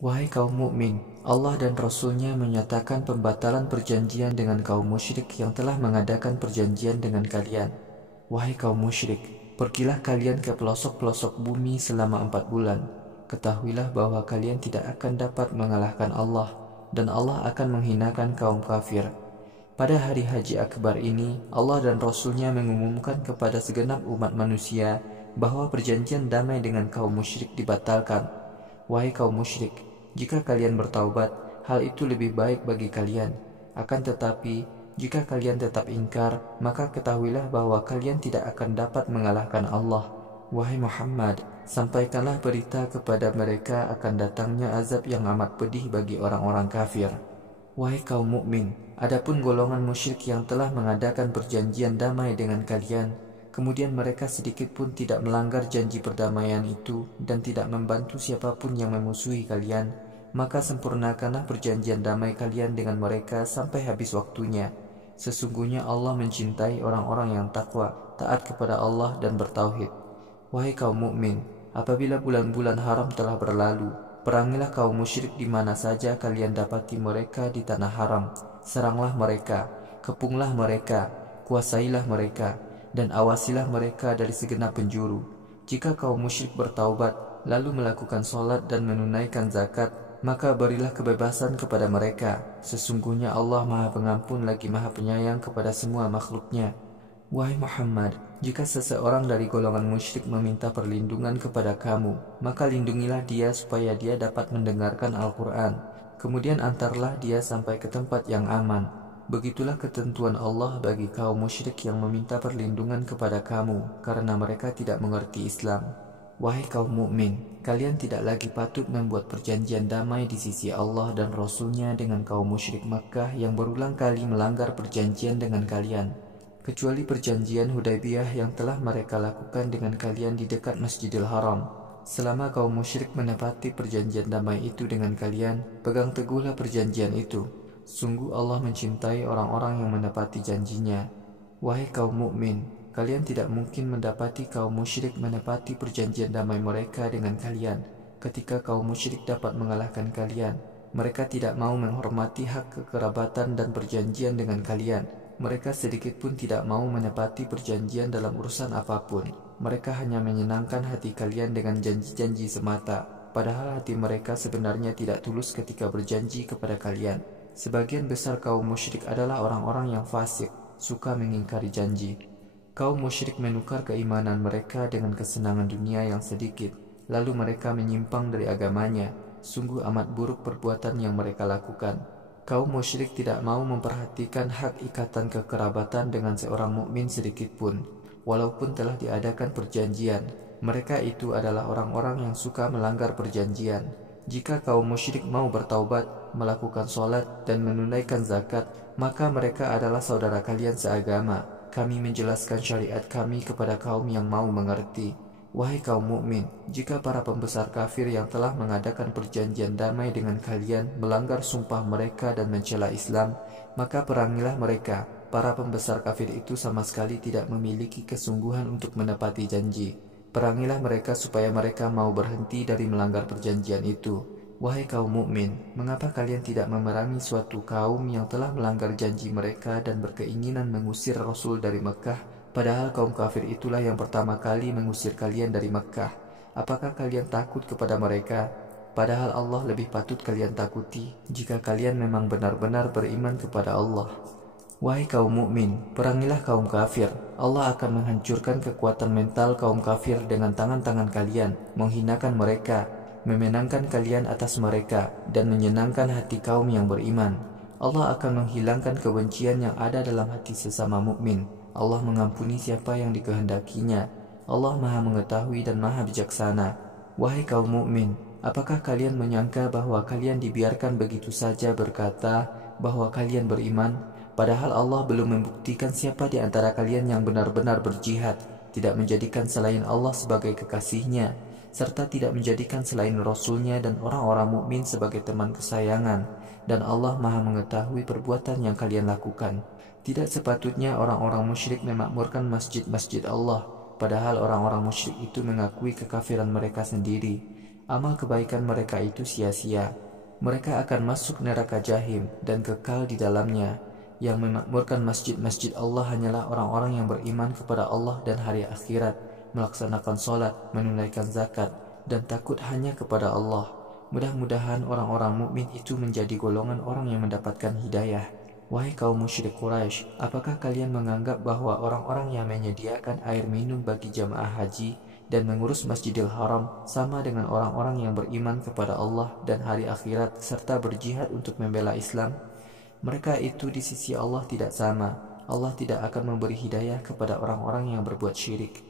Wahai kaum mukmin, Allah dan Rasul-Nya menyatakan pembatalan perjanjian dengan kaum musyrik yang telah mengadakan perjanjian dengan kalian. Wahai kaum musyrik, pergilah kalian ke pelosok-pelosok bumi selama 4 bulan. Ketahuilah bahwa kalian tidak akan dapat mengalahkan Allah, dan Allah akan menghinakan kaum kafir. Pada hari Haji Akbar ini, Allah dan Rasul-Nya mengumumkan kepada segenap umat manusia bahwa perjanjian damai dengan kaum musyrik dibatalkan. Wahai kaum musyrik, jika kalian bertaubat, hal itu lebih baik bagi kalian. Akan tetapi, jika kalian tetap ingkar, maka ketahuilah bahwa kalian tidak akan dapat mengalahkan Allah. Wahai Muhammad, sampaikanlah berita kepada mereka akan datangnya azab yang amat pedih bagi orang-orang kafir. Wahai kaum mukmin, adapun golongan musyrik yang telah mengadakan perjanjian damai dengan kalian, kemudian mereka sedikit pun tidak melanggar janji perdamaian itu dan tidak membantu siapapun yang memusuhi kalian, maka sempurnakanlah perjanjian damai kalian dengan mereka sampai habis waktunya. Sesungguhnya Allah mencintai orang-orang yang takwa, taat kepada Allah dan bertauhid. Wahai kaum mukmin, apabila bulan-bulan haram telah berlalu, perangilah kaum musyrik di mana saja kalian dapati mereka di tanah haram. Seranglah mereka, kepunglah mereka, kuasailah mereka, dan awasilah mereka dari segenap penjuru. Jika kaum musyrik bertaubat, lalu melakukan sholat dan menunaikan zakat, maka berilah kebebasan kepada mereka. Sesungguhnya Allah Maha Pengampun lagi Maha Penyayang kepada semua makhluknya. Wahai Muhammad, jika seseorang dari golongan musyrik meminta perlindungan kepada kamu, maka lindungilah dia supaya dia dapat mendengarkan Al-Quran. Kemudian antarlah dia sampai ke tempat yang aman. Begitulah ketentuan Allah bagi kaum musyrik yang meminta perlindungan kepada kamu, karena mereka tidak mengerti Islam. Wahai kaum mukmin, kalian tidak lagi patut membuat perjanjian damai di sisi Allah dan Rasul-Nya dengan kaum musyrik Makkah yang berulang kali melanggar perjanjian dengan kalian, kecuali perjanjian Hudaybiyah yang telah mereka lakukan dengan kalian di dekat Masjidil Haram. Selama kaum musyrik menepati perjanjian damai itu dengan kalian, pegang teguhlah perjanjian itu. Sungguh Allah mencintai orang-orang yang menepati janjinya. Wahai kaum mukmin, kalian tidak mungkin mendapati kaum musyrik menepati perjanjian damai mereka dengan kalian. Ketika kaum musyrik dapat mengalahkan kalian, mereka tidak mau menghormati hak kekerabatan dan perjanjian dengan kalian. Mereka sedikit pun tidak mau menepati perjanjian dalam urusan apapun. Mereka hanya menyenangkan hati kalian dengan janji-janji semata, padahal hati mereka sebenarnya tidak tulus ketika berjanji kepada kalian. Sebagian besar kaum musyrik adalah orang-orang yang fasik, suka mengingkari janji. Kaum musyrik menukar keimanan mereka dengan kesenangan dunia yang sedikit, lalu mereka menyimpang dari agamanya. Sungguh amat buruk perbuatan yang mereka lakukan. Kaum musyrik tidak mau memperhatikan hak ikatan kekerabatan dengan seorang mukmin sedikit pun, walaupun telah diadakan perjanjian. Mereka itu adalah orang-orang yang suka melanggar perjanjian. Jika kaum musyrik mau bertaubat, melakukan sholat, dan menunaikan zakat, maka mereka adalah saudara kalian seagama. Kami menjelaskan syariat kami kepada kaum yang mau mengerti. Wahai kaum mukmin, jika para pembesar kafir yang telah mengadakan perjanjian damai dengan kalian melanggar sumpah mereka dan mencela Islam, maka perangilah mereka. Para pembesar kafir itu sama sekali tidak memiliki kesungguhan untuk menepati janji. Perangilah mereka supaya mereka mau berhenti dari melanggar perjanjian itu. Wahai kaum mukmin, mengapa kalian tidak memerangi suatu kaum yang telah melanggar janji mereka dan berkeinginan mengusir Rasul dari Mekah? Padahal kaum kafir itulah yang pertama kali mengusir kalian dari Mekah. Apakah kalian takut kepada mereka? Padahal Allah lebih patut kalian takuti jika kalian memang benar-benar beriman kepada Allah. Wahai kaum mukmin, perangilah kaum kafir. Allah akan menghancurkan kekuatan mental kaum kafir dengan tangan-tangan kalian, menghinakan mereka, memenangkan kalian atas mereka, dan menyenangkan hati kaum yang beriman. Allah akan menghilangkan kebencian yang ada dalam hati sesama mukmin. Allah mengampuni siapa yang dikehendakinya. Allah Maha Mengetahui dan Maha Bijaksana. Wahai kaum mukmin, apakah kalian menyangka bahwa kalian dibiarkan begitu saja berkata bahwa kalian beriman, padahal Allah belum membuktikan siapa di antara kalian yang benar-benar berjihad, tidak menjadikan selain Allah sebagai kekasihnya, serta tidak menjadikan selain Rasulnya dan orang-orang mukmin sebagai teman kesayangan, dan Allah Maha Mengetahui perbuatan yang kalian lakukan. Tidak sepatutnya orang-orang musyrik memakmurkan masjid-masjid Allah, padahal orang-orang musyrik itu mengakui kekafiran mereka sendiri. Amal kebaikan mereka itu sia-sia. Mereka akan masuk neraka Jahim dan kekal di dalamnya. Yang memakmurkan masjid-masjid Allah hanyalah orang-orang yang beriman kepada Allah dan hari akhirat, melaksanakan sholat, menunaikan zakat, dan takut hanya kepada Allah. Mudah-mudahan orang-orang mukmin itu menjadi golongan orang yang mendapatkan hidayah. Wahai kaum musyrik Quraisy, apakah kalian menganggap bahwa orang-orang yang menyediakan air minum bagi jamaah haji dan mengurus Masjidil Haram sama dengan orang-orang yang beriman kepada Allah dan hari akhirat serta berjihad untuk membela Islam? Mereka itu di sisi Allah tidak sama. Allah tidak akan memberi hidayah kepada orang-orang yang berbuat syirik.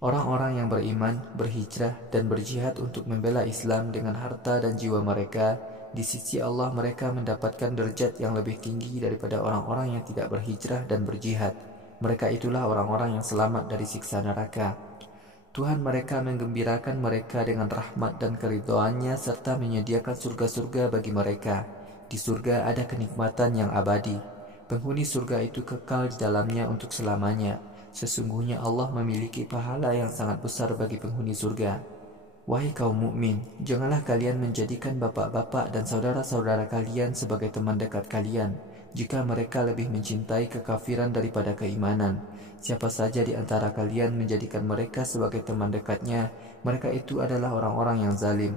Orang-orang yang beriman, berhijrah, dan berjihad untuk membela Islam dengan harta dan jiwa mereka, di sisi Allah mereka mendapatkan derajat yang lebih tinggi daripada orang-orang yang tidak berhijrah dan berjihad. Mereka itulah orang-orang yang selamat dari siksa neraka. Tuhan mereka menggembirakan mereka dengan rahmat dan keridhoannya serta menyediakan surga-surga bagi mereka. Di surga ada kenikmatan yang abadi. Penghuni surga itu kekal di dalamnya untuk selamanya. Sesungguhnya Allah memiliki pahala yang sangat besar bagi penghuni surga. Wahai kaum mukmin, janganlah kalian menjadikan bapak-bapak dan saudara-saudara kalian sebagai teman dekat kalian, jika mereka lebih mencintai kekafiran daripada keimanan. Siapa saja di antara kalian menjadikan mereka sebagai teman dekatnya, mereka itu adalah orang-orang yang zalim.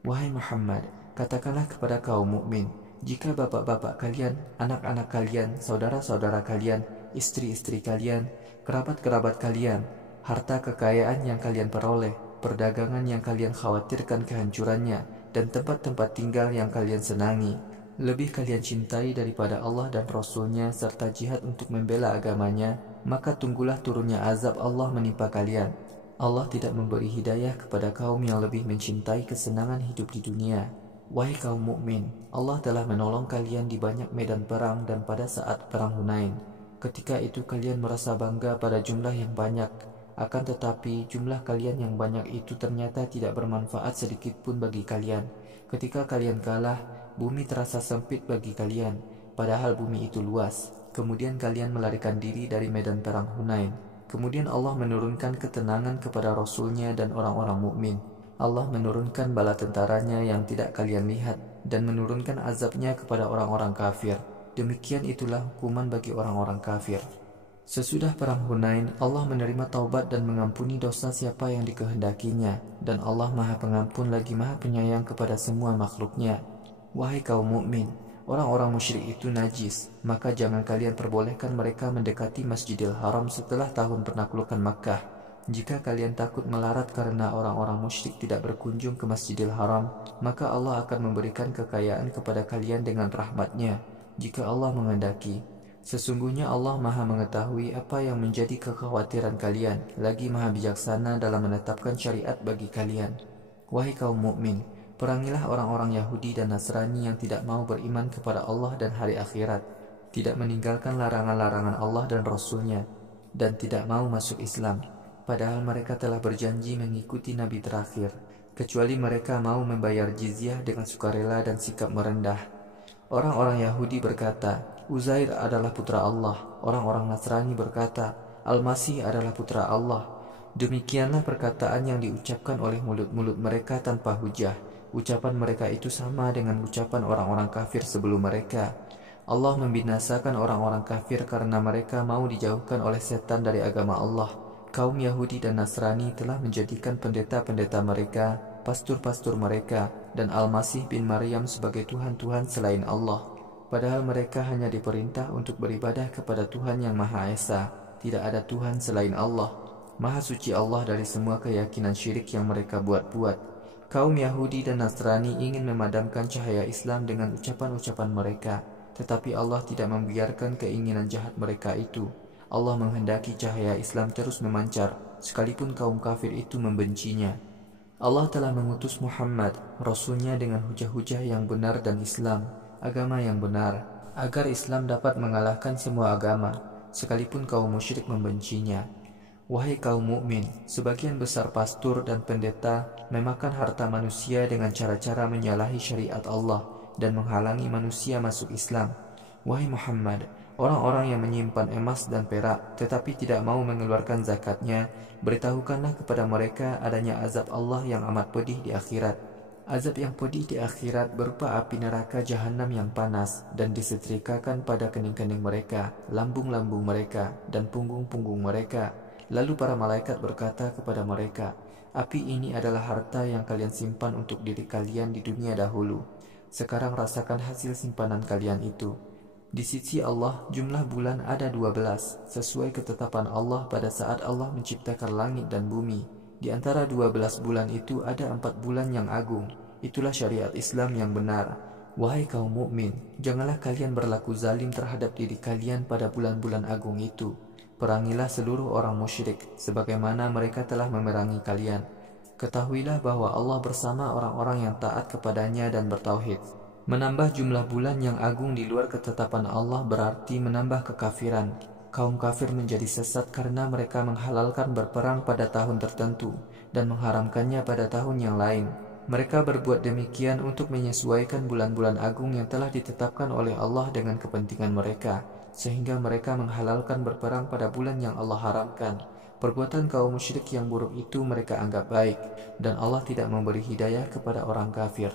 Wahai Muhammad, katakanlah kepada kaum mukmin, jika bapak-bapak kalian, anak-anak kalian, saudara-saudara kalian, istri-istri kalian, kerabat-kerabat kalian, harta kekayaan yang kalian peroleh, perdagangan yang kalian khawatirkan kehancurannya, dan tempat-tempat tinggal yang kalian senangi, lebih kalian cintai daripada Allah dan Rasul-Nya serta jihad untuk membela agamanya, maka tunggulah turunnya azab Allah menimpa kalian. Allah tidak memberi hidayah kepada kaum yang lebih mencintai kesenangan hidup di dunia. Wahai kaum mukmin, Allah telah menolong kalian di banyak medan perang dan pada saat perang Hunain. Ketika itu kalian merasa bangga pada jumlah yang banyak. Akan tetapi jumlah kalian yang banyak itu ternyata tidak bermanfaat sedikit pun bagi kalian. Ketika kalian kalah, bumi terasa sempit bagi kalian, padahal bumi itu luas. Kemudian kalian melarikan diri dari medan perang Hunain. Kemudian Allah menurunkan ketenangan kepada Rasul-Nya dan orang-orang mukmin. Allah menurunkan bala tentaranya yang tidak kalian lihat dan menurunkan azabnya kepada orang-orang kafir. Demikian itulah hukuman bagi orang-orang kafir. Sesudah perang Hunain, Allah menerima taubat dan mengampuni dosa siapa yang dikehendakinya, dan Allah Maha Pengampun lagi Maha Penyayang kepada semua makhluknya. Wahai kaum mukmin, orang-orang musyrik itu najis, maka jangan kalian perbolehkan mereka mendekati Masjidil Haram setelah tahun penaklukan Makkah. Jika kalian takut melarat karena orang-orang musyrik tidak berkunjung ke Masjidil Haram, maka Allah akan memberikan kekayaan kepada kalian dengan rahmat-Nya, jika Allah menghendaki. Sesungguhnya Allah Maha mengetahui apa yang menjadi kekhawatiran kalian, lagi Maha bijaksana dalam menetapkan syariat bagi kalian. Wahai kaum mukmin, perangilah orang-orang Yahudi dan Nasrani yang tidak mau beriman kepada Allah dan hari akhirat, tidak meninggalkan larangan-larangan Allah dan Rasul-Nya, dan tidak mau masuk Islam, padahal mereka telah berjanji mengikuti Nabi terakhir, kecuali mereka mau membayar jizyah dengan sukarela dan sikap merendah. Orang-orang Yahudi berkata, Uzair adalah putra Allah. Orang-orang Nasrani berkata, Al-Masih adalah putra Allah. Demikianlah perkataan yang diucapkan oleh mulut-mulut mereka tanpa hujah. Ucapan mereka itu sama dengan ucapan orang-orang kafir sebelum mereka. Allah membinasakan orang-orang kafir karena mereka mau dijauhkan oleh setan dari agama Allah. Kaum Yahudi dan Nasrani telah menjadikan pendeta-pendeta mereka, pastur-pastur mereka, dan Al-Masih bin Maryam sebagai Tuhan-Tuhan selain Allah. Padahal mereka hanya diperintah untuk beribadah kepada Tuhan yang Maha Esa. Tidak ada Tuhan selain Allah. Maha suci Allah dari semua keyakinan syirik yang mereka buat-buat. Kaum Yahudi dan Nasrani ingin memadamkan cahaya Islam dengan ucapan-ucapan mereka, tetapi Allah tidak membiarkan keinginan jahat mereka itu. Allah menghendaki cahaya Islam terus memancar, sekalipun kaum kafir itu membencinya. Allah telah mengutus Muhammad, Rasul-Nya dengan hujah-hujah yang benar dan Islam, agama yang benar, agar Islam dapat mengalahkan semua agama, sekalipun kaum musyrik membencinya. Wahai kaum mukmin, sebagian besar pastur dan pendeta memakan harta manusia dengan cara-cara menyalahi syariat Allah dan menghalangi manusia masuk Islam. Wahai Muhammad, Orang-orang yang menyimpan emas dan perak tetapi tidak mau mengeluarkan zakatnya, beritahukanlah kepada mereka adanya azab Allah yang amat pedih di akhirat. Azab yang pedih di akhirat berupa api neraka jahanam yang panas dan disetrikakan pada kening-kening mereka, lambung-lambung mereka, dan punggung-punggung mereka. Lalu para malaikat berkata kepada mereka, "Api ini adalah harta yang kalian simpan untuk diri kalian di dunia dahulu. Sekarang rasakan hasil simpanan kalian itu." Di sisi Allah, jumlah bulan ada 12, sesuai ketetapan Allah pada saat Allah menciptakan langit dan bumi. Di antara 12 bulan itu ada 4 bulan yang agung. Itulah syariat Islam yang benar. Wahai kaum mukmin, janganlah kalian berlaku zalim terhadap diri kalian pada bulan-bulan agung itu. Perangilah seluruh orang musyrik, sebagaimana mereka telah memerangi kalian. Ketahuilah bahwa Allah bersama orang-orang yang taat kepadanya dan bertauhid. Menambah jumlah bulan yang agung di luar ketetapan Allah berarti menambah kekafiran. Kaum kafir menjadi sesat karena mereka menghalalkan berperang pada tahun tertentu dan mengharamkannya pada tahun yang lain. Mereka berbuat demikian untuk menyesuaikan bulan-bulan agung yang telah ditetapkan oleh Allah dengan kepentingan mereka, sehingga mereka menghalalkan berperang pada bulan yang Allah haramkan. Perbuatan kaum musyrik yang buruk itu mereka anggap baik, dan Allah tidak memberi hidayah kepada orang kafir.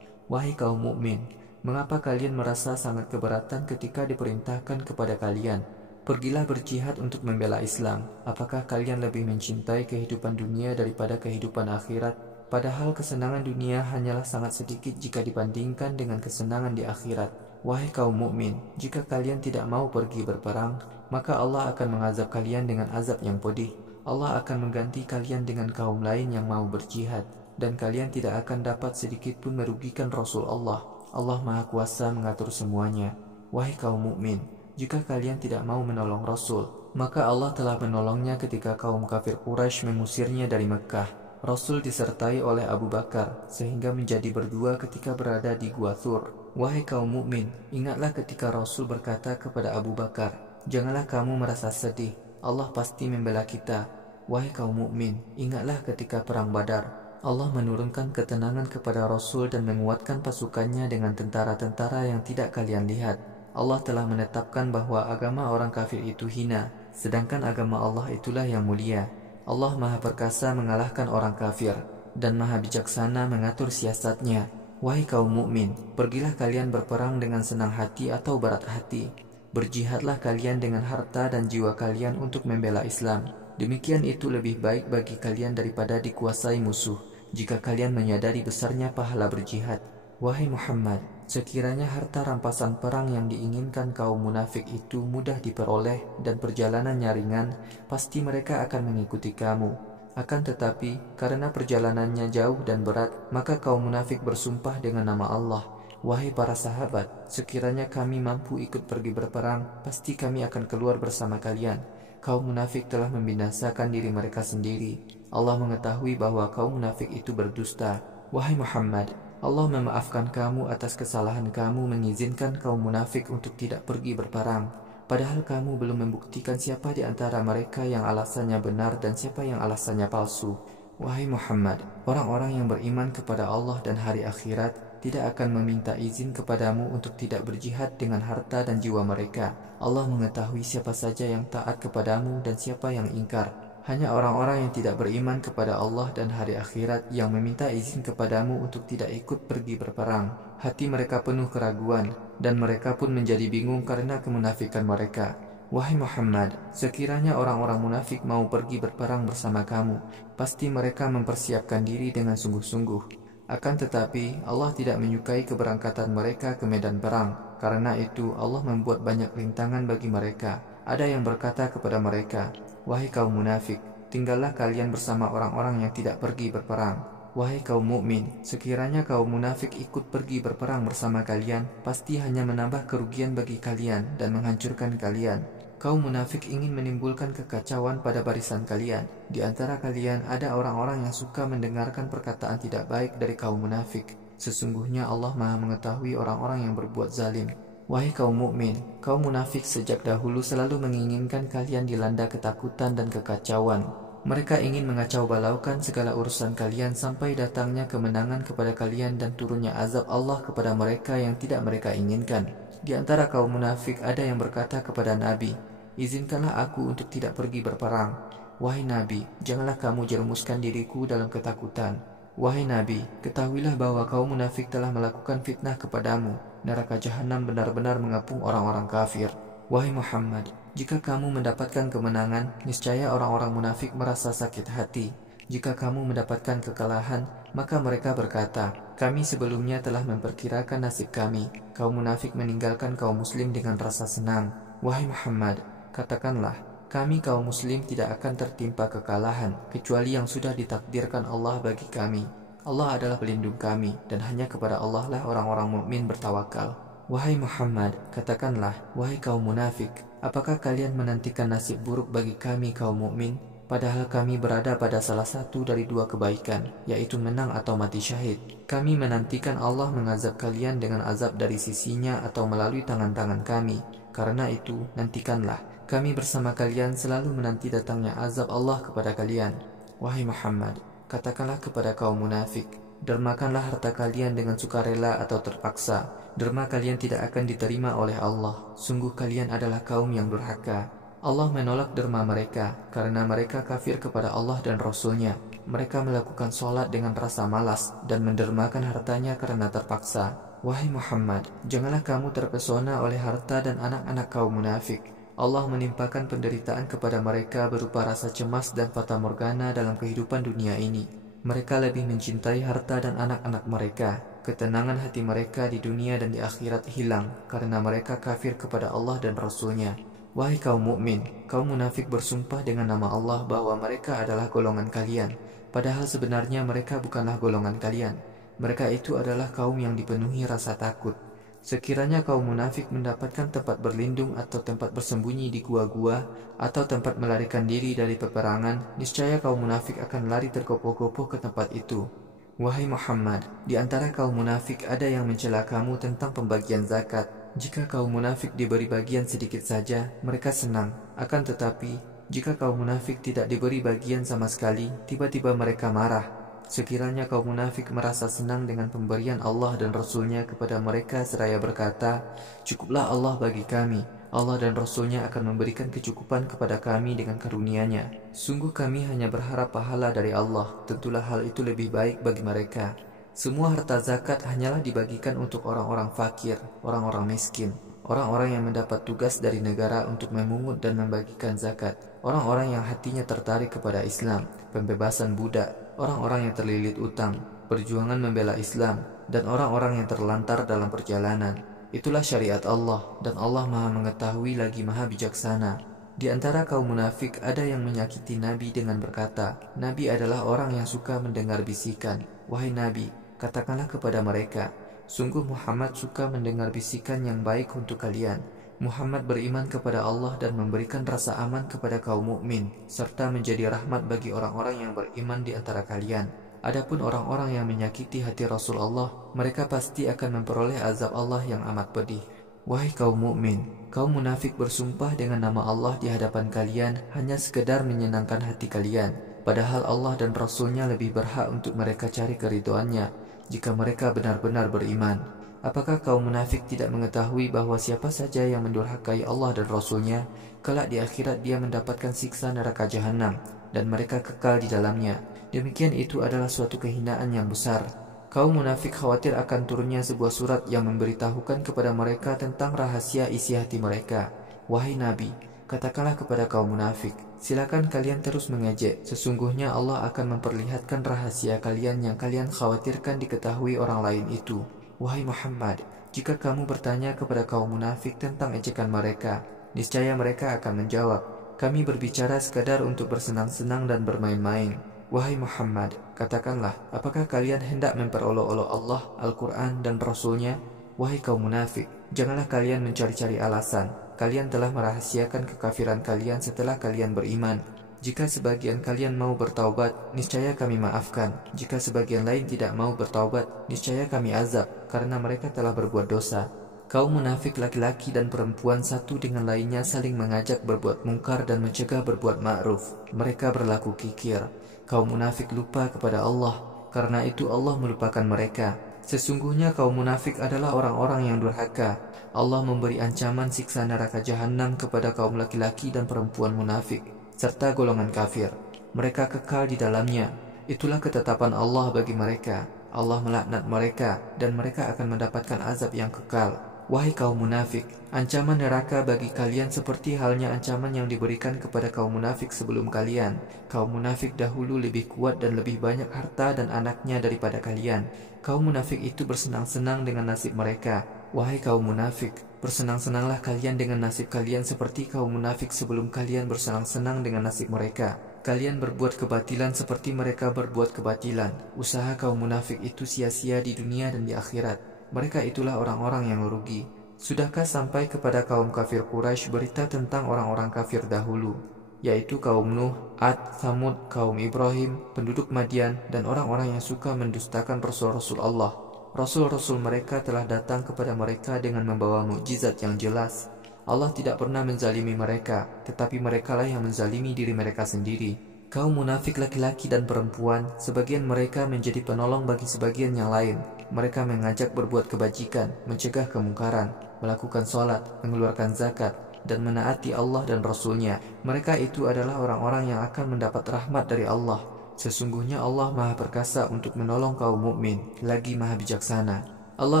Wahai kaum mukmin, mengapa kalian merasa sangat keberatan ketika diperintahkan kepada kalian, "Pergilah berjihad untuk membela Islam"? Apakah kalian lebih mencintai kehidupan dunia daripada kehidupan akhirat? Padahal kesenangan dunia hanyalah sangat sedikit jika dibandingkan dengan kesenangan di akhirat. Wahai kaum mukmin, jika kalian tidak mau pergi berperang, maka Allah akan mengazab kalian dengan azab yang pedih. Allah akan mengganti kalian dengan kaum lain yang mau berjihad, dan kalian tidak akan dapat sedikit pun merugikan Rasul Allah. Allah Maha Kuasa mengatur semuanya. Wahai kaum mukmin, jika kalian tidak mau menolong Rasul, maka Allah telah menolongnya ketika kaum kafir Quraisy mengusirnya dari Mekkah. Rasul disertai oleh Abu Bakar, sehingga menjadi berdua ketika berada di Gua Thur. Wahai kaum mukmin, ingatlah ketika Rasul berkata kepada Abu Bakar, "Janganlah kamu merasa sedih, Allah pasti membela kita." Wahai kaum mukmin, ingatlah ketika perang Badar, Allah menurunkan ketenangan kepada Rasul dan menguatkan pasukannya dengan tentara-tentara yang tidak kalian lihat. Allah telah menetapkan bahwa agama orang kafir itu hina, sedangkan agama Allah itulah yang mulia. Allah Maha Perkasa mengalahkan orang kafir dan Maha Bijaksana mengatur siasatnya. Wahai kaum mukmin, pergilah kalian berperang dengan senang hati atau berat hati. Berjihadlah kalian dengan harta dan jiwa kalian untuk membela Islam. Demikian itu lebih baik bagi kalian daripada dikuasai musuh, jika kalian menyadari besarnya pahala berjihad. Wahai Muhammad, sekiranya harta rampasan perang yang diinginkan kaum munafik itu mudah diperoleh dan perjalanannya ringan, pasti mereka akan mengikuti kamu. Akan tetapi, karena perjalanannya jauh dan berat, maka kaum munafik bersumpah dengan nama Allah, "Wahai para sahabat, sekiranya kami mampu ikut pergi berperang, pasti kami akan keluar bersama kalian." Kaum munafik telah membinasakan diri mereka sendiri. Allah mengetahui bahwa kaum munafik itu berdusta. Wahai Muhammad, Allah memaafkan kamu atas kesalahan kamu mengizinkan kaum munafik untuk tidak pergi berperang, padahal kamu belum membuktikan siapa di antara mereka yang alasannya benar dan siapa yang alasannya palsu. Wahai Muhammad, orang-orang yang beriman kepada Allah dan hari akhirat tidak akan meminta izin kepadamu untuk tidak berjihad dengan harta dan jiwa mereka. Allah mengetahui siapa saja yang taat kepadamu dan siapa yang ingkar. Hanya orang-orang yang tidak beriman kepada Allah dan hari akhirat yang meminta izin kepadamu untuk tidak ikut pergi berperang. Hati mereka penuh keraguan, dan mereka pun menjadi bingung karena kemunafikan mereka. Wahai Muhammad, sekiranya orang-orang munafik mau pergi berperang bersama kamu, pasti mereka mempersiapkan diri dengan sungguh-sungguh. Akan tetapi, Allah tidak menyukai keberangkatan mereka ke medan perang. Karena itu, Allah membuat banyak rintangan bagi mereka. Ada yang berkata kepada mereka, "Wahai kaum munafik, tinggallah kalian bersama orang-orang yang tidak pergi berperang." Wahai kaum mukmin, sekiranya kaum munafik ikut pergi berperang bersama kalian, pasti hanya menambah kerugian bagi kalian dan menghancurkan kalian. Kaum munafik ingin menimbulkan kekacauan pada barisan kalian. Di antara kalian ada orang-orang yang suka mendengarkan perkataan tidak baik dari kaum munafik. Sesungguhnya Allah Maha mengetahui orang-orang yang berbuat zalim. Wahai kaum mukmin, kaum munafik sejak dahulu selalu menginginkan kalian dilanda ketakutan dan kekacauan. Mereka ingin mengacau balaukan segala urusan kalian sampai datangnya kemenangan kepada kalian dan turunnya azab Allah kepada mereka yang tidak mereka inginkan. Di antara kaum munafik ada yang berkata kepada Nabi, "Izinkanlah aku untuk tidak pergi berperang." Wahai Nabi, janganlah kamu jerumuskan diriku dalam ketakutan. Wahai Nabi, ketahuilah bahwa kaum munafik telah melakukan fitnah kepadamu. Neraka jahanam benar-benar mengepung orang-orang kafir. Wahai Muhammad, jika kamu mendapatkan kemenangan, niscaya orang-orang munafik merasa sakit hati. Jika kamu mendapatkan kekalahan, maka mereka berkata, "Kami sebelumnya telah memperkirakan nasib kami." Kaum munafik meninggalkan kaum muslim dengan rasa senang. Wahai Muhammad, katakanlah, kami kaum muslim tidak akan tertimpa kekalahan, kecuali yang sudah ditakdirkan Allah bagi kami. Allah adalah pelindung kami, dan hanya kepada Allah lah orang-orang mukmin bertawakal. Wahai Muhammad, katakanlah, wahai kaum munafik, apakah kalian menantikan nasib buruk bagi kami kaum mukmin? Padahal kami berada pada salah satu dari dua kebaikan, yaitu menang atau mati syahid. Kami menantikan Allah mengazab kalian dengan azab dari sisinya atau melalui tangan-tangan kami. Karena itu, nantikanlah. Kami bersama kalian selalu menanti datangnya azab Allah kepada kalian. Wahai Muhammad, katakanlah kepada kaum munafik, dermakanlah harta kalian dengan sukarela atau terpaksa. Derma kalian tidak akan diterima oleh Allah. Sungguh kalian adalah kaum yang durhaka. Allah menolak derma mereka karena mereka kafir kepada Allah dan Rasul-Nya. Mereka melakukan sholat dengan rasa malas dan mendermakan hartanya karena terpaksa. Wahai Muhammad, janganlah kamu terpesona oleh harta dan anak-anak kaum munafik. Allah menimpakan penderitaan kepada mereka berupa rasa cemas dan fata morgana dalam kehidupan dunia ini. Mereka lebih mencintai harta dan anak-anak mereka. Ketenangan hati mereka di dunia dan di akhirat hilang karena mereka kafir kepada Allah dan Rasul-Nya. Wahai kaum mukmin, kaum munafik bersumpah dengan nama Allah bahwa mereka adalah golongan kalian, padahal sebenarnya mereka bukanlah golongan kalian. Mereka itu adalah kaum yang dipenuhi rasa takut. Sekiranya kaum munafik mendapatkan tempat berlindung atau tempat bersembunyi di gua-gua atau tempat melarikan diri dari peperangan, niscaya kaum munafik akan lari tergopoh-gopoh ke tempat itu. Wahai Muhammad, di antara kaum munafik ada yang mencela kamu tentang pembagian zakat. Jika kaum munafik diberi bagian sedikit saja, mereka senang. Akan tetapi, jika kaum munafik tidak diberi bagian sama sekali, tiba-tiba mereka marah. Sekiranya kaum munafik merasa senang dengan pemberian Allah dan Rasul-Nya kepada mereka seraya berkata, "Cukuplah Allah bagi kami. Allah dan Rasul-Nya akan memberikan kecukupan kepada kami dengan karunia-Nya. Sungguh kami hanya berharap pahala dari Allah. Tentulah hal itu lebih baik bagi mereka." Semua harta zakat hanyalah dibagikan untuk orang-orang fakir, orang-orang miskin, orang-orang yang mendapat tugas dari negara untuk memungut dan membagikan zakat, orang-orang yang hatinya tertarik kepada Islam, pembebasan budak, orang-orang yang terlilit utang, perjuangan membela Islam, dan orang-orang yang terlantar dalam perjalanan. Itulah syariat Allah, dan Allah Maha Mengetahui lagi Maha Bijaksana. Di antara kaum munafik ada yang menyakiti Nabi dengan berkata, Nabi adalah orang yang suka mendengar bisikan. Wahai Nabi, katakanlah kepada mereka, sungguh Muhammad suka mendengar bisikan yang baik untuk kalian. Muhammad beriman kepada Allah dan memberikan rasa aman kepada kaum mukmin, serta menjadi rahmat bagi orang-orang yang beriman di antara kalian. Adapun orang-orang yang menyakiti hati Rasulullah, mereka pasti akan memperoleh azab Allah yang amat pedih. Wahai kaum mukmin, kaum munafik bersumpah dengan nama Allah di hadapan kalian hanya sekedar menyenangkan hati kalian, padahal Allah dan Rasul-Nya lebih berhak untuk mereka cari keridhoannya jika mereka benar-benar beriman. Apakah kaum munafik tidak mengetahui bahwa siapa saja yang mendurhakai Allah dan Rasul-Nya, kelak di akhirat dia mendapatkan siksa neraka jahanam dan mereka kekal di dalamnya? Demikian itu adalah suatu kehinaan yang besar. Kaum munafik khawatir akan turunnya sebuah surat yang memberitahukan kepada mereka tentang rahasia isi hati mereka. Wahai Nabi, katakanlah kepada kaum munafik, silakan kalian terus mengejek. Sesungguhnya Allah akan memperlihatkan rahasia kalian yang kalian khawatirkan diketahui orang lain itu. Wahai Muhammad, jika kamu bertanya kepada kaum munafik tentang ejekan mereka, niscaya mereka akan menjawab, kami berbicara sekadar untuk bersenang-senang dan bermain-main. Wahai Muhammad, katakanlah, apakah kalian hendak memperolok-olok Allah, Al-Quran, dan Rasul-Nya? Wahai kaum munafik, janganlah kalian mencari-cari alasan. Kalian telah merahasiakan kekafiran kalian setelah kalian beriman. Jika sebagian kalian mau bertaubat, niscaya kami maafkan. Jika sebagian lain tidak mau bertaubat, niscaya kami azab, karena mereka telah berbuat dosa. Kaum munafik laki-laki dan perempuan satu dengan lainnya saling mengajak berbuat mungkar dan mencegah berbuat ma'ruf. Mereka berlaku kikir. Kaum munafik lupa kepada Allah, karena itu Allah melupakan mereka. Sesungguhnya kaum munafik adalah orang-orang yang durhaka. Allah memberi ancaman siksa neraka jahanam kepada kaum laki-laki dan perempuan munafik, serta golongan kafir. Mereka kekal di dalamnya. Itulah ketetapan Allah bagi mereka. Allah melaknat mereka, dan mereka akan mendapatkan azab yang kekal. Wahai kaum munafik, ancaman neraka bagi kalian seperti halnya ancaman yang diberikan kepada kaum munafik sebelum kalian. Kaum munafik dahulu lebih kuat dan lebih banyak harta dan anaknya daripada kalian. Kaum munafik itu bersenang-senang dengan nasib mereka. Wahai kaum munafik, bersenang-senanglah kalian dengan nasib kalian seperti kaum munafik sebelum kalian bersenang-senang dengan nasib mereka. Kalian berbuat kebatilan seperti mereka berbuat kebatilan. Usaha kaum munafik itu sia-sia di dunia dan di akhirat. Mereka itulah orang-orang yang merugi. Sudahkah sampai kepada kaum kafir Quraisy berita tentang orang-orang kafir dahulu, yaitu kaum Nuh, Ad, Thamud, kaum Ibrahim, penduduk Madian, dan orang-orang yang suka mendustakan Rasul-Rasul Allah. Rasul-Rasul mereka telah datang kepada mereka dengan membawa mukjizat yang jelas. Allah tidak pernah menzalimi mereka, tetapi merekalah yang menzalimi diri mereka sendiri. Kaum munafik laki-laki dan perempuan, sebagian mereka menjadi penolong bagi sebagian yang lain. Mereka mengajak berbuat kebajikan, mencegah kemungkaran, melakukan sholat, mengeluarkan zakat, dan menaati Allah dan Rasul-Nya. Mereka itu adalah orang-orang yang akan mendapat rahmat dari Allah. Sesungguhnya Allah Maha Perkasa untuk menolong kaum mukmin, lagi Maha Bijaksana. Allah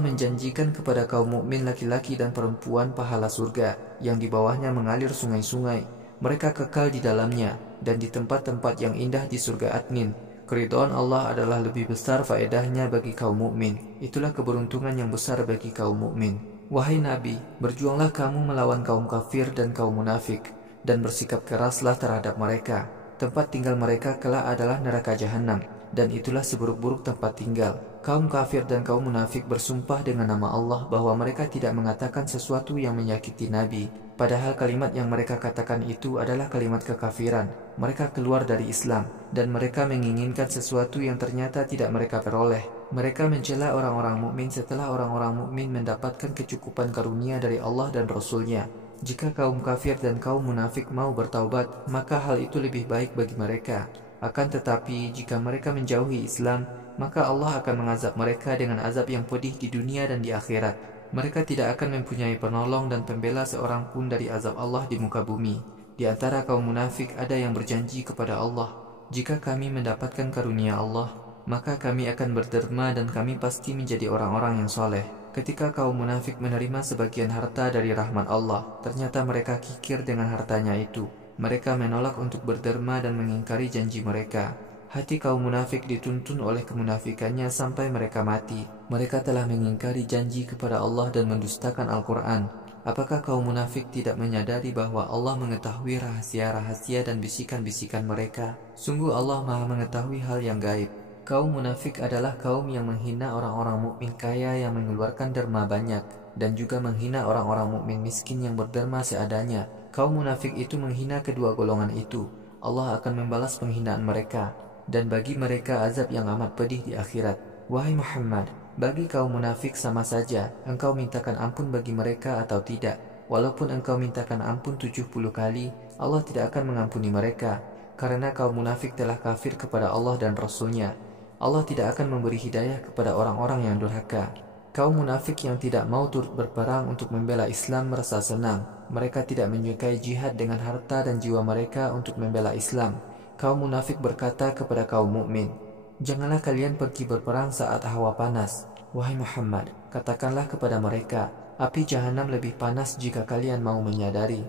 menjanjikan kepada kaum mukmin laki-laki dan perempuan pahala surga, yang di bawahnya mengalir sungai-sungai. Mereka kekal di dalamnya, dan di tempat-tempat yang indah di surga Adnin. Keridhaan Allah adalah lebih besar faedahnya bagi kaum mukmin. Itulah keberuntungan yang besar bagi kaum mukmin. Wahai Nabi, berjuanglah kamu melawan kaum kafir dan kaum munafik, dan bersikap keraslah terhadap mereka. Tempat tinggal mereka kelak adalah neraka jahanam, dan itulah seburuk-buruk tempat tinggal. Kaum kafir dan kaum munafik bersumpah dengan nama Allah bahwa mereka tidak mengatakan sesuatu yang menyakiti Nabi, padahal kalimat yang mereka katakan itu adalah kalimat kekafiran. Mereka keluar dari Islam, dan mereka menginginkan sesuatu yang ternyata tidak mereka peroleh. Mereka mencela orang-orang mukmin setelah orang-orang mukmin mendapatkan kecukupan karunia dari Allah dan Rasul-Nya. Jika kaum kafir dan kaum munafik mau bertaubat, maka hal itu lebih baik bagi mereka. Akan tetapi, jika mereka menjauhi Islam, maka Allah akan mengazab mereka dengan azab yang pedih di dunia dan di akhirat. Mereka tidak akan mempunyai penolong dan pembela seorang pun dari azab Allah di muka bumi. Di antara kaum munafik ada yang berjanji kepada Allah, jika kami mendapatkan karunia Allah, maka kami akan berderma dan kami pasti menjadi orang-orang yang soleh. Ketika kaum munafik menerima sebagian harta dari rahmat Allah, ternyata mereka kikir dengan hartanya itu. Mereka menolak untuk berderma dan mengingkari janji mereka. Hati kaum munafik dituntun oleh kemunafikannya sampai mereka mati. Mereka telah mengingkari janji kepada Allah dan mendustakan Al-Quran. Apakah kaum munafik tidak menyadari bahwa Allah mengetahui rahasia-rahasia dan bisikan-bisikan mereka? Sungguh Allah Maha mengetahui hal yang gaib. Kaum munafik adalah kaum yang menghina orang-orang mukmin kaya yang mengeluarkan derma banyak, dan juga menghina orang-orang mukmin miskin yang berderma seadanya. Kaum munafik itu menghina kedua golongan itu. Allah akan membalas penghinaan mereka, dan bagi mereka azab yang amat pedih di akhirat. Wahai Muhammad, bagi kaum munafik sama saja engkau mintakan ampun bagi mereka atau tidak. Walaupun engkau mintakan ampun 70 kali, Allah tidak akan mengampuni mereka, karena kaum munafik telah kafir kepada Allah dan Rasul-Nya. Allah tidak akan memberi hidayah kepada orang-orang yang durhaka. Kaum munafik yang tidak mau turut berperang untuk membela Islam merasa senang. Mereka tidak menyukai jihad dengan harta dan jiwa mereka untuk membela Islam. Kaum munafik berkata kepada kaum mukmin, janganlah kalian pergi berperang saat hawa panas. Wahai Muhammad, katakanlah kepada mereka, api jahanam lebih panas jika kalian mau menyadari.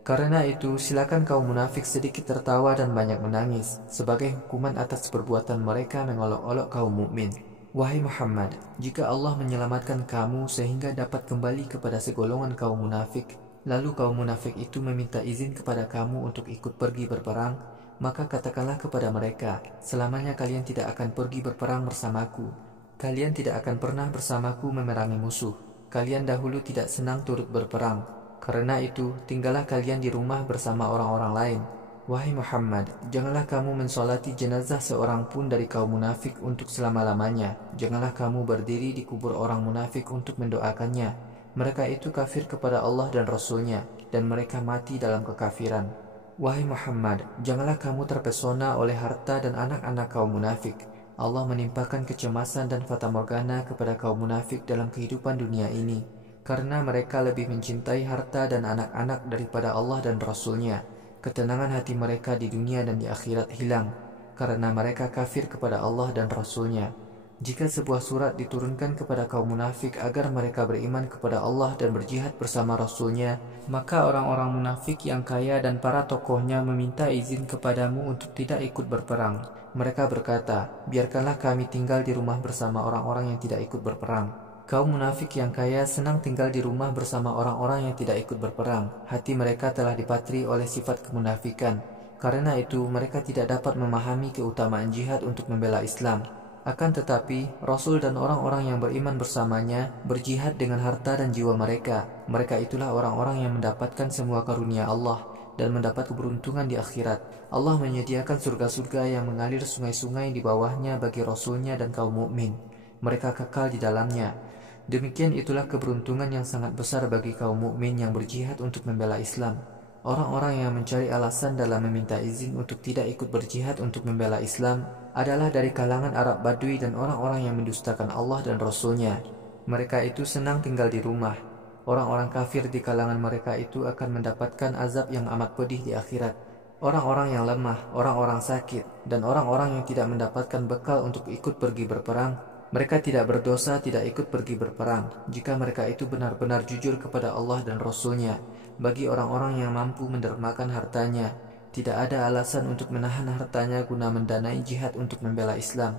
Karena itu, silakan kaum munafik sedikit tertawa dan banyak menangis sebagai hukuman atas perbuatan mereka mengolok-olok kaum mukmin. Wahai Muhammad, jika Allah menyelamatkan kamu sehingga dapat kembali kepada segolongan kaum munafik, lalu kaum munafik itu meminta izin kepada kamu untuk ikut pergi berperang, maka katakanlah kepada mereka, selamanya kalian tidak akan pergi berperang bersamaku. Kalian tidak akan pernah bersamaku memerangi musuh. Kalian dahulu tidak senang turut berperang. Karena itu, tinggallah kalian di rumah bersama orang-orang lain. Wahai Muhammad, janganlah kamu mensolati jenazah seorang pun dari kaum munafik untuk selama-lamanya. Janganlah kamu berdiri di kubur orang munafik untuk mendoakannya. Mereka itu kafir kepada Allah dan Rasul-Nya, dan mereka mati dalam kekafiran. Wahai Muhammad, janganlah kamu terpesona oleh harta dan anak-anak kaum munafik. Allah menimpakan kecemasan dan fatamorgana kepada kaum munafik dalam kehidupan dunia ini, karena mereka lebih mencintai harta dan anak-anak daripada Allah dan Rasul-Nya. Ketenangan hati mereka di dunia dan di akhirat hilang, karena mereka kafir kepada Allah dan Rasul-Nya. Jika sebuah surat diturunkan kepada kaum munafik agar mereka beriman kepada Allah dan berjihad bersama Rasul-Nya, maka orang-orang munafik yang kaya dan para tokohnya meminta izin kepadamu untuk tidak ikut berperang. Mereka berkata, biarkanlah kami tinggal di rumah bersama orang-orang yang tidak ikut berperang. Kaum munafik yang kaya senang tinggal di rumah bersama orang-orang yang tidak ikut berperang. Hati mereka telah dipatri oleh sifat kemunafikan. Karena itu mereka tidak dapat memahami keutamaan jihad untuk membela Islam. Akan tetapi, Rasul dan orang-orang yang beriman bersamanya berjihad dengan harta dan jiwa mereka. Mereka itulah orang-orang yang mendapatkan semua karunia Allah dan mendapat keberuntungan di akhirat. Allah menyediakan surga-surga yang mengalir sungai-sungai di bawahnya bagi Rasul-Nya dan kaum mukmin. Mereka kekal di dalamnya. Demikian itulah keberuntungan yang sangat besar bagi kaum mukmin yang berjihad untuk membela Islam. Orang-orang yang mencari alasan dalam meminta izin untuk tidak ikut berjihad untuk membela Islam adalah dari kalangan Arab Badui dan orang-orang yang mendustakan Allah dan Rasul-Nya. Mereka itu senang tinggal di rumah. Orang-orang kafir di kalangan mereka itu akan mendapatkan azab yang amat pedih di akhirat. Orang-orang yang lemah, orang-orang sakit, dan orang-orang yang tidak mendapatkan bekal untuk ikut pergi berperang, mereka tidak berdosa tidak ikut pergi berperang jika mereka itu benar-benar jujur kepada Allah dan Rasul-Nya. Bagi orang-orang yang mampu mendermakan hartanya, tidak ada alasan untuk menahan hartanya guna mendanai jihad untuk membela Islam.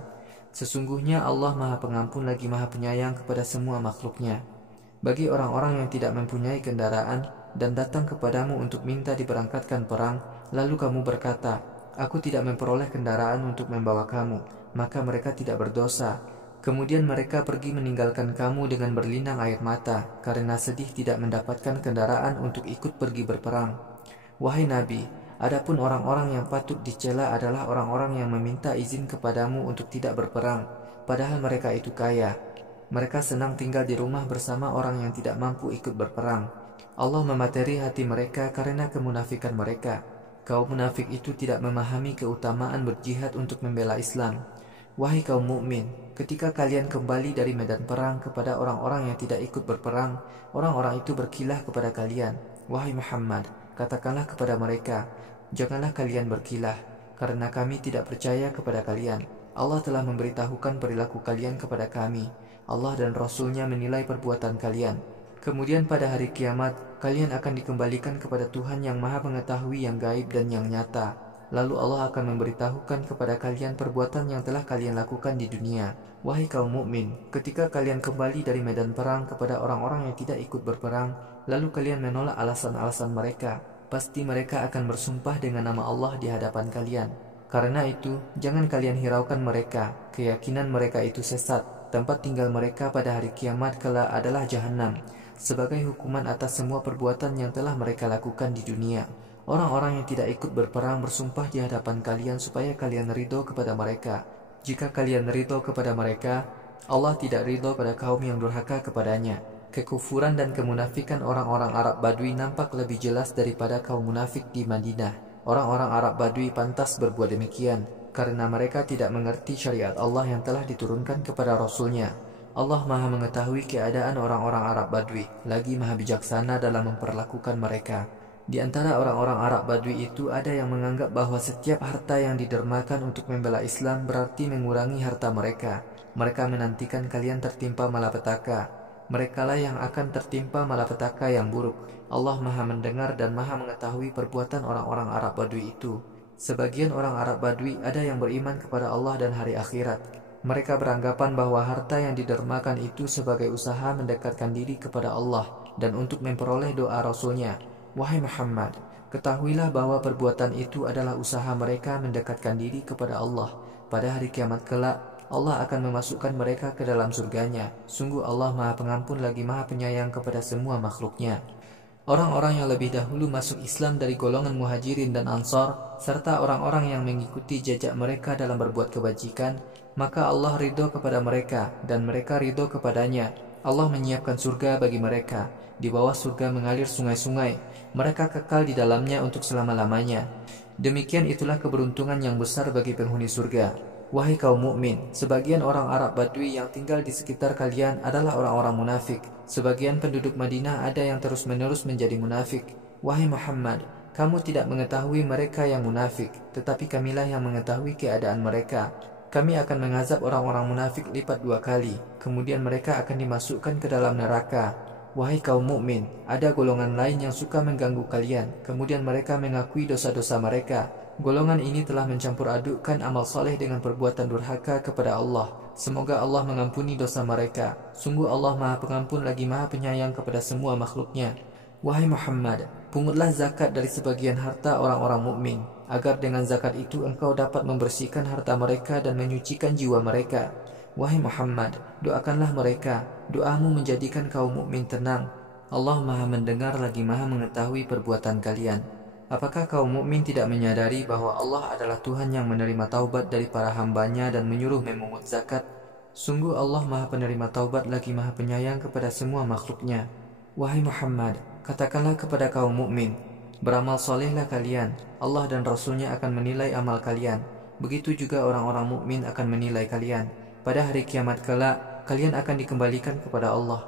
Sesungguhnya Allah Maha Pengampun lagi Maha Penyayang kepada semua makhluknya. Bagi orang-orang yang tidak mempunyai kendaraan dan datang kepadamu untuk minta diberangkatkan perang, lalu kamu berkata, aku tidak memperoleh kendaraan untuk membawa kamu, maka mereka tidak berdosa. Kemudian mereka pergi meninggalkan kamu dengan berlinang air mata karena sedih tidak mendapatkan kendaraan untuk ikut pergi berperang. Wahai Nabi, adapun orang-orang yang patut dicela adalah orang-orang yang meminta izin kepadamu untuk tidak berperang, padahal mereka itu kaya. Mereka senang tinggal di rumah bersama orang yang tidak mampu ikut berperang. Allah memateri hati mereka karena kemunafikan mereka. Kaum munafik itu tidak memahami keutamaan berjihad untuk membela Islam. Wahai kaum mukmin, ketika kalian kembali dari medan perang kepada orang-orang yang tidak ikut berperang, orang-orang itu berkilah kepada kalian. Wahai Muhammad, katakanlah kepada mereka, janganlah kalian berkilah, karena kami tidak percaya kepada kalian. Allah telah memberitahukan perilaku kalian kepada kami. Allah dan Rasul-Nya menilai perbuatan kalian. Kemudian pada hari kiamat, kalian akan dikembalikan kepada Tuhan yang Maha Mengetahui yang gaib dan yang nyata. Lalu Allah akan memberitahukan kepada kalian perbuatan yang telah kalian lakukan di dunia. Wahai kaum mukmin, ketika kalian kembali dari medan perang kepada orang-orang yang tidak ikut berperang, lalu kalian menolak alasan-alasan mereka, pasti mereka akan bersumpah dengan nama Allah di hadapan kalian. Karena itu, jangan kalian hiraukan mereka. Keyakinan mereka itu sesat. Tempat tinggal mereka pada hari kiamat kelak adalah jahanam, sebagai hukuman atas semua perbuatan yang telah mereka lakukan di dunia. Orang-orang yang tidak ikut berperang bersumpah di hadapan kalian supaya kalian ridho kepada mereka. Jika kalian ridho kepada mereka, Allah tidak ridho pada kaum yang durhaka kepadanya. Kekufuran dan kemunafikan orang-orang Arab Badui nampak lebih jelas daripada kaum munafik di Madinah. Orang-orang Arab Badui pantas berbuat demikian, karena mereka tidak mengerti syariat Allah yang telah diturunkan kepada Rasul-Nya. Allah Maha mengetahui keadaan orang-orang Arab Badui, lagi Maha bijaksana dalam memperlakukan mereka. Di antara orang-orang Arab Badui itu ada yang menganggap bahwa setiap harta yang didermakan untuk membela Islam berarti mengurangi harta mereka. Mereka menantikan kalian tertimpa malapetaka. Merekalah yang akan tertimpa malapetaka yang buruk. Allah Maha mendengar dan Maha mengetahui perbuatan orang-orang Arab Badui itu. Sebagian orang Arab Badui ada yang beriman kepada Allah dan hari akhirat. Mereka beranggapan bahwa harta yang didermakan itu sebagai usaha mendekatkan diri kepada Allah dan untuk memperoleh doa Rasul-Nya. Wahai Muhammad, ketahuilah bahwa perbuatan itu adalah usaha mereka mendekatkan diri kepada Allah. Pada hari kiamat kelak, Allah akan memasukkan mereka ke dalam surganya. Sungguh Allah Maha Pengampun lagi Maha Penyayang kepada semua makhluknya. Orang-orang yang lebih dahulu masuk Islam dari golongan Muhajirin dan Ansor, serta orang-orang yang mengikuti jejak mereka dalam berbuat kebajikan, maka Allah ridho kepada mereka dan mereka ridho kepadanya. Allah menyiapkan surga bagi mereka. Di bawah surga mengalir sungai-sungai. Mereka kekal di dalamnya untuk selama-lamanya. Demikian itulah keberuntungan yang besar bagi penghuni surga. Wahai kaum mukmin, sebagian orang Arab Badui yang tinggal di sekitar kalian adalah orang-orang munafik. Sebagian penduduk Madinah ada yang terus-menerus menjadi munafik. Wahai Muhammad, kamu tidak mengetahui mereka yang munafik, tetapi kamilah yang mengetahui keadaan mereka. Kami akan mengazab orang-orang munafik lipat 2 kali, kemudian mereka akan dimasukkan ke dalam neraka. Wahai kaum mukmin, ada golongan lain yang suka mengganggu kalian, kemudian mereka mengakui dosa-dosa mereka. Golongan ini telah mencampur adukkan amal saleh dengan perbuatan durhaka kepada Allah. Semoga Allah mengampuni dosa mereka. Sungguh Allah Maha Pengampun lagi Maha Penyayang kepada semua makhluknya. Wahai Muhammad, pungutlah zakat dari sebagian harta orang-orang mukmin, agar dengan zakat itu engkau dapat membersihkan harta mereka dan menyucikan jiwa mereka. Wahai Muhammad, doakanlah mereka. Doamu menjadikan kaum mukmin tenang. Allah Maha mendengar lagi Maha mengetahui perbuatan kalian. Apakah kaum mukmin tidak menyadari bahwa Allah adalah Tuhan yang menerima taubat dari para hambanya dan menyuruh memungut zakat? Sungguh Allah Maha Penerima Taubat lagi Maha Penyayang kepada semua makhluknya. Wahai Muhammad, katakanlah kepada kaum mukmin, beramal solehlah kalian. Allah dan Rasulnya akan menilai amal kalian. Begitu juga orang-orang mukmin akan menilai kalian. Pada hari kiamat kelak, kalian akan dikembalikan kepada Allah.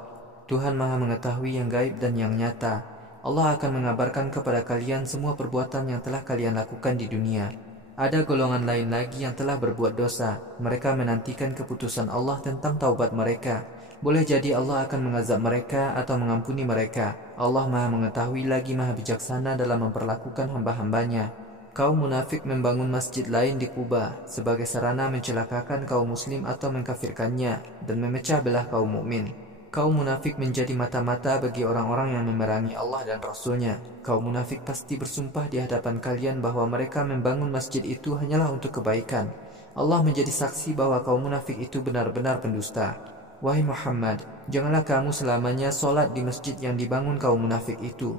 Tuhan Maha mengetahui yang gaib dan yang nyata. Allah akan mengabarkan kepada kalian semua perbuatan yang telah kalian lakukan di dunia. Ada golongan lain lagi yang telah berbuat dosa. Mereka menantikan keputusan Allah tentang taubat mereka. Boleh jadi Allah akan mengazab mereka atau mengampuni mereka. Allah Maha mengetahui lagi Maha bijaksana dalam memperlakukan hamba-hambanya. Kaum munafik membangun masjid lain di Kuba sebagai sarana mencelakakan kaum muslim atau mengkafirkannya dan memecah belah kaum mukmin. Kaum munafik menjadi mata-mata bagi orang-orang yang memerangi Allah dan Rasul-Nya. Kaum munafik pasti bersumpah di hadapan kalian bahwa mereka membangun masjid itu hanyalah untuk kebaikan. Allah menjadi saksi bahwa kaum munafik itu benar-benar pendusta. Wahai Muhammad, janganlah kamu selamanya sholat di masjid yang dibangun kaum munafik itu.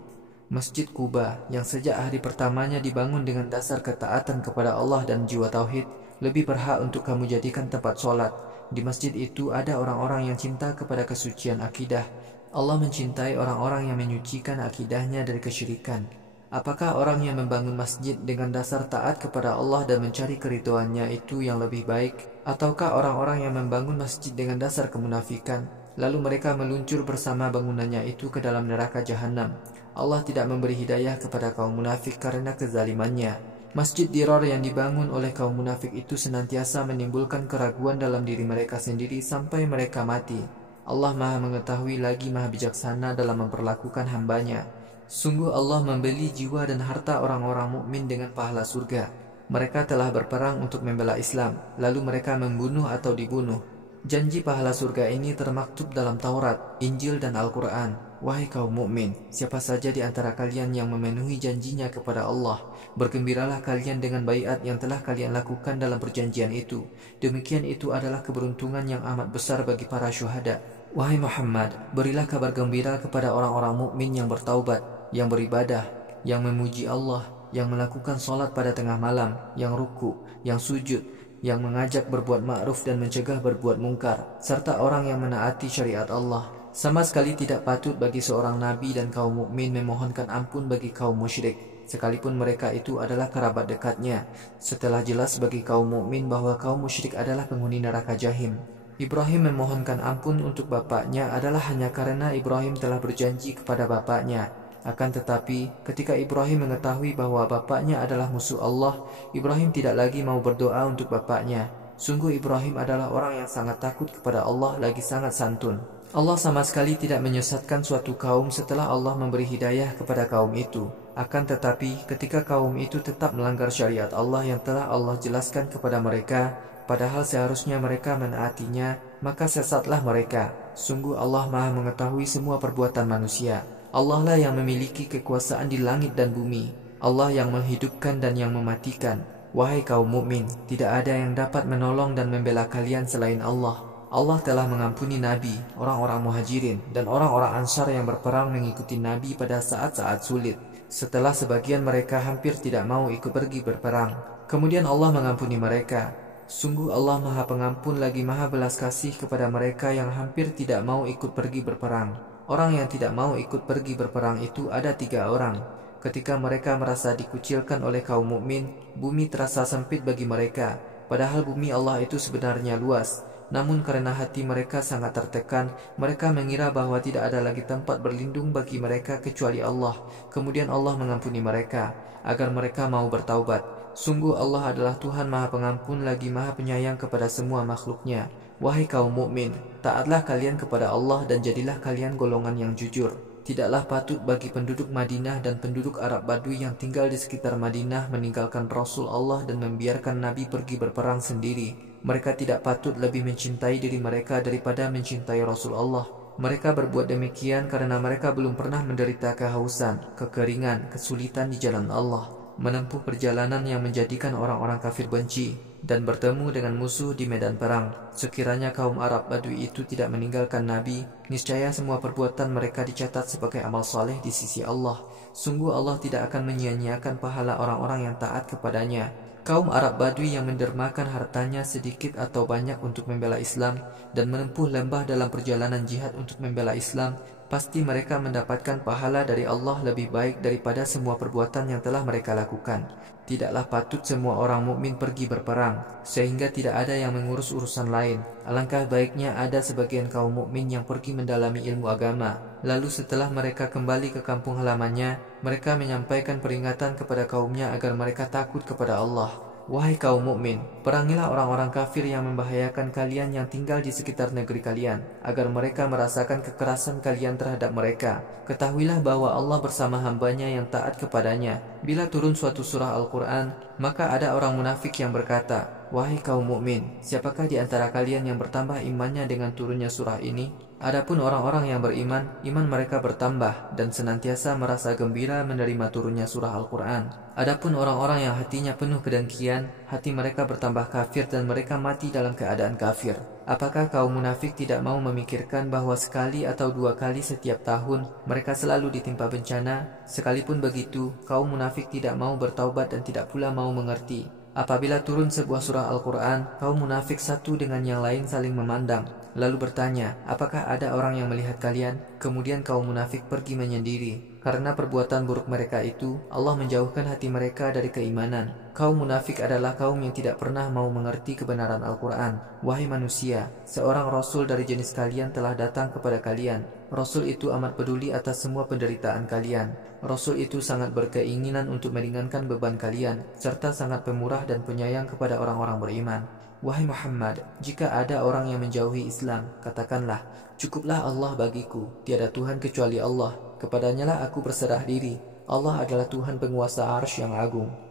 Masjid Kuba yang sejak hari pertamanya dibangun dengan dasar ketaatan kepada Allah dan jiwa tauhid, lebih berhak untuk kamu jadikan tempat sholat. Di masjid itu ada orang-orang yang cinta kepada kesucian akidah. Allah mencintai orang-orang yang menyucikan akidahnya dari kesyirikan. Apakah orang yang membangun masjid dengan dasar taat kepada Allah dan mencari keridhoannya itu yang lebih baik? Ataukah orang-orang yang membangun masjid dengan dasar kemunafikan, lalu mereka meluncur bersama bangunannya itu ke dalam neraka jahanam? Allah tidak memberi hidayah kepada kaum munafik karena kezalimannya. Masjid Dirar yang dibangun oleh kaum munafik itu senantiasa menimbulkan keraguan dalam diri mereka sendiri sampai mereka mati. Allah Maha mengetahui lagi Maha bijaksana dalam memperlakukan hambanya. Sungguh Allah membeli jiwa dan harta orang-orang mukmin dengan pahala surga. Mereka telah berperang untuk membela Islam, lalu mereka membunuh atau dibunuh. Janji pahala surga ini termaktub dalam Taurat, Injil dan Al-Quran. Wahai kaum mukmin, siapa saja di antara kalian yang memenuhi janjinya kepada Allah, bergembiralah kalian dengan baiat yang telah kalian lakukan dalam perjanjian itu. Demikian itu adalah keberuntungan yang amat besar bagi para syuhada. Wahai Muhammad, berilah kabar gembira kepada orang-orang mukmin yang bertaubat, yang beribadah, yang memuji Allah, yang melakukan sholat pada tengah malam, yang ruku, yang sujud, yang mengajak berbuat ma'ruf dan mencegah berbuat mungkar, serta orang yang menaati syariat Allah. Sama sekali tidak patut bagi seorang nabi dan kaum mukmin memohonkan ampun bagi kaum musyrik, sekalipun mereka itu adalah kerabat dekatnya. Setelah jelas bagi kaum mukmin bahwa kaum musyrik adalah penghuni neraka jahim. Ibrahim memohonkan ampun untuk bapaknya adalah hanya karena Ibrahim telah berjanji kepada bapaknya. Akan tetapi, ketika Ibrahim mengetahui bahwa bapaknya adalah musuh Allah, Ibrahim tidak lagi mau berdoa untuk bapaknya. Sungguh Ibrahim adalah orang yang sangat takut kepada Allah lagi sangat santun. Allah sama sekali tidak menyesatkan suatu kaum setelah Allah memberi hidayah kepada kaum itu. Akan tetapi, ketika kaum itu tetap melanggar syariat Allah yang telah Allah jelaskan kepada mereka, padahal seharusnya mereka menaatinya, maka sesatlah mereka. Sungguh Allah Maha mengetahui semua perbuatan manusia. Allah lah yang memiliki kekuasaan di langit dan bumi. Allah yang menghidupkan dan yang mematikan. Wahai kaum mukmin, tidak ada yang dapat menolong dan membela kalian selain Allah. Allah telah mengampuni Nabi, orang-orang muhajirin, dan orang-orang Ansar yang berperang mengikuti Nabi pada saat-saat sulit, setelah sebagian mereka hampir tidak mau ikut pergi berperang. Kemudian Allah mengampuni mereka. Sungguh Allah Maha Pengampun lagi Maha Belas Kasih kepada mereka yang hampir tidak mau ikut pergi berperang. Orang yang tidak mau ikut pergi berperang itu ada 3 orang. Ketika mereka merasa dikucilkan oleh kaum mukmin, bumi terasa sempit bagi mereka. padahal bumi Allah itu sebenarnya luas. Namun karena hati mereka sangat tertekan, mereka mengira bahwa tidak ada lagi tempat berlindung bagi mereka kecuali Allah. Kemudian Allah mengampuni mereka, agar mereka mau bertaubat. Sungguh Allah adalah Tuhan Maha Pengampun lagi Maha Penyayang kepada semua makhluknya. Wahai kaum mukmin, taatlah kalian kepada Allah dan jadilah kalian golongan yang jujur. Tidaklah patut bagi penduduk Madinah dan penduduk Arab Badui yang tinggal di sekitar Madinah meninggalkan Rasul Allah dan membiarkan Nabi pergi berperang sendiri. Mereka tidak patut lebih mencintai diri mereka daripada mencintai Rasul Allah. Mereka berbuat demikian karena mereka belum pernah menderita kehausan, kekeringan, kesulitan di jalan Allah, menempuh perjalanan yang menjadikan orang-orang kafir benci, dan bertemu dengan musuh di medan perang. Sekiranya kaum Arab Badui itu tidak meninggalkan Nabi, niscaya semua perbuatan mereka dicatat sebagai amal soleh di sisi Allah. Sungguh Allah tidak akan menyia-nyiakan pahala orang-orang yang taat kepadanya. Kaum Arab Badui yang mendermakan hartanya sedikit atau banyak untuk membela Islam dan menempuh lembah dalam perjalanan jihad untuk membela Islam, pasti mereka mendapatkan pahala dari Allah lebih baik daripada semua perbuatan yang telah mereka lakukan. Tidaklah patut semua orang mukmin pergi berperang, sehingga tidak ada yang mengurus urusan lain. Alangkah baiknya ada sebagian kaum mukmin yang pergi mendalami ilmu agama. Lalu setelah mereka kembali ke kampung halamannya, mereka menyampaikan peringatan kepada kaumnya agar mereka takut kepada Allah. Wahai kaum mukmin, perangilah orang-orang kafir yang membahayakan kalian yang tinggal di sekitar negeri kalian, agar mereka merasakan kekerasan kalian terhadap mereka. Ketahuilah bahwa Allah bersama hambanya yang taat kepadanya. Bila turun suatu surah Al-Quran, maka ada orang munafik yang berkata, wahai kaum mukmin, siapakah di antara kalian yang bertambah imannya dengan turunnya surah ini? Adapun orang-orang yang beriman, iman mereka bertambah dan senantiasa merasa gembira menerima turunnya surah Al-Quran. Adapun orang-orang yang hatinya penuh kedengkian, hati mereka bertambah kafir dan mereka mati dalam keadaan kafir. Apakah kaum munafik tidak mau memikirkan bahwa sekali atau dua kali setiap tahun mereka selalu ditimpa bencana? Sekalipun begitu, kaum munafik tidak mau bertaubat dan tidak pula mau mengerti. Apabila turun sebuah surah Al-Quran, kaum munafik satu dengan yang lain saling memandang, lalu bertanya, apakah ada orang yang melihat kalian? Kemudian kaum munafik pergi menyendiri. Karena perbuatan buruk mereka itu, Allah menjauhkan hati mereka dari keimanan. Kaum munafik adalah kaum yang tidak pernah mau mengerti kebenaran Al-Quran. Wahai manusia, seorang Rasul dari jenis kalian telah datang kepada kalian. Rasul itu amat peduli atas semua penderitaan kalian. Rasul itu sangat berkeinginan untuk meringankan beban kalian, serta sangat pemurah dan penyayang kepada orang-orang beriman. Wahai Muhammad, jika ada orang yang menjauhi Islam, katakanlah, cukuplah Allah bagiku, tiada Tuhan kecuali Allah, kepadanyalah aku berserah diri. Allah adalah Tuhan penguasa arsy yang agung.